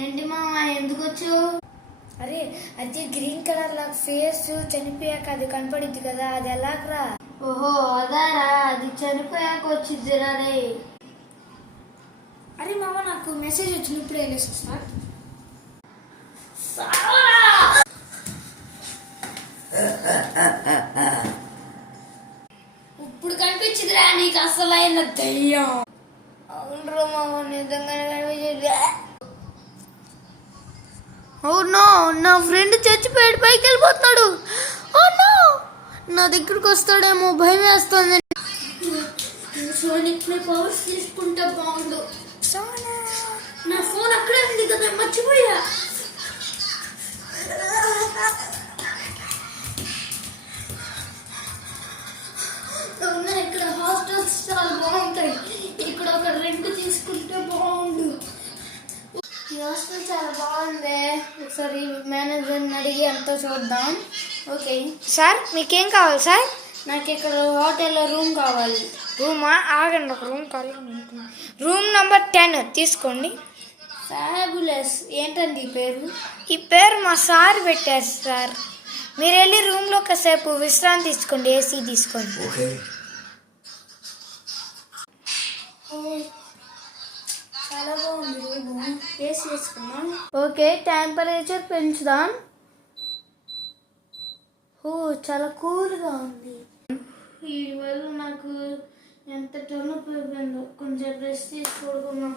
ఏంటి మామ ఎందుకు వచ్చావు? అరే అది గ్రీన్ కలర్ లా ఫేస్ చనిపోయాక అది కనపడిద్ది కదా, అది ఎలాగరా? ఓహో అదారా, అది చనిపోయాక వచ్చిద్దిరా రే. అరే మామ నాకు మెసేజ్ వచ్చింది, ఇప్పుడే వెళ్ళేసి ఇప్పుడు కనిపించిందిరా నీకు అసలైన దయ్యం. అవునరా మామ, నిజంగానే కనిపించింది. అవును, నా ఫ్రెండ్ చచ్చిపోయాడు, పైకి వెళ్ళిపోతున్నాడు. నా దగ్గరకు వస్తాడేమో, భయం వేస్తుంది. సోనిక్ పవర్స్ తీసుకుంటే బాగుండు. నా ఫోన్ అక్కడే ఉంది కదా, మర్చిపోయా. ఇక్కడ హాస్టల్స్ చాలా బాగుంటాయి, ఇక్కడ ఒక రెంట్ తీసుకుంటే బాగుండు. ఈ హాస్టల్ చాలా బాగుంది, ఒకసారి మేనేజర్ని అడిగి అంతా చూద్దాం. ఓకే సార్ మీకేం కావాలి సార్? నాకు ఇక్కడ హోటల్లో రూమ్ కావాలి. రూమా? ఆగండి, ఒక రూమ్ కావాలి. రూమ్ నెంబర్ 10 తీసుకోండి. ఫ్యాబులస్. ఏంటండి ఈ పేరు? ఈ పేరు మా సార్ పెట్టారు సార్. మీరు వెళ్ళి రూమ్లో కాసేపు విశ్రాంతి తీసుకోండి, ఏసీ తీసుకోండి. చాలా బాగుంది రూము, ఏసీ వేసుకున్నాం. ఓకే, టెంపరేచర్ పెంచుదాం. చాలా కూల్గా ఉంది. ఈ వల్ల నాకు ఎంత టర్న్ అయిపోయిందో, కొంచెం రెస్ట్ తీసుకోవడం.